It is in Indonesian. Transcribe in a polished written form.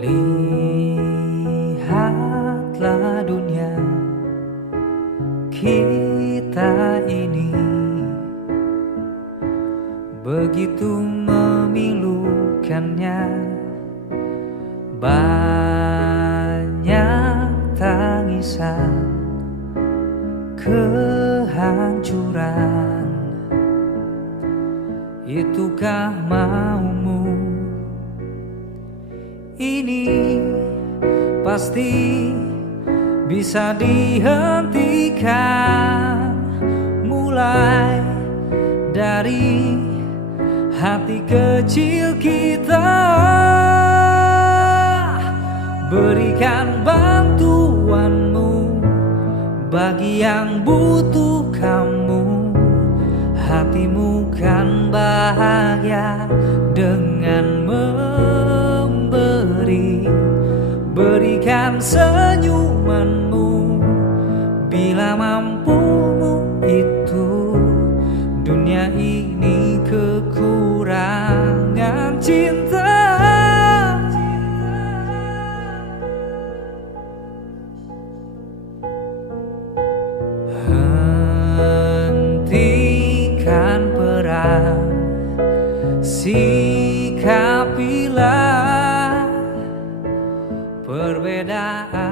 Lihatlah dunia kita ini begitu memilukannya, banyak tangisan, kehancuran. Itukah maumu? Ini pasti bisa dihentikan, mulai dari hati kecil kita. Berikan bantuanmu bagi yang butuh kamu. Hatimu kan bahagia dengan memberi. Berikan senyumanmu bila mampumu itu. Dunia ini kekurangan cinta. Hentikan perang, sikapilah perbedaan.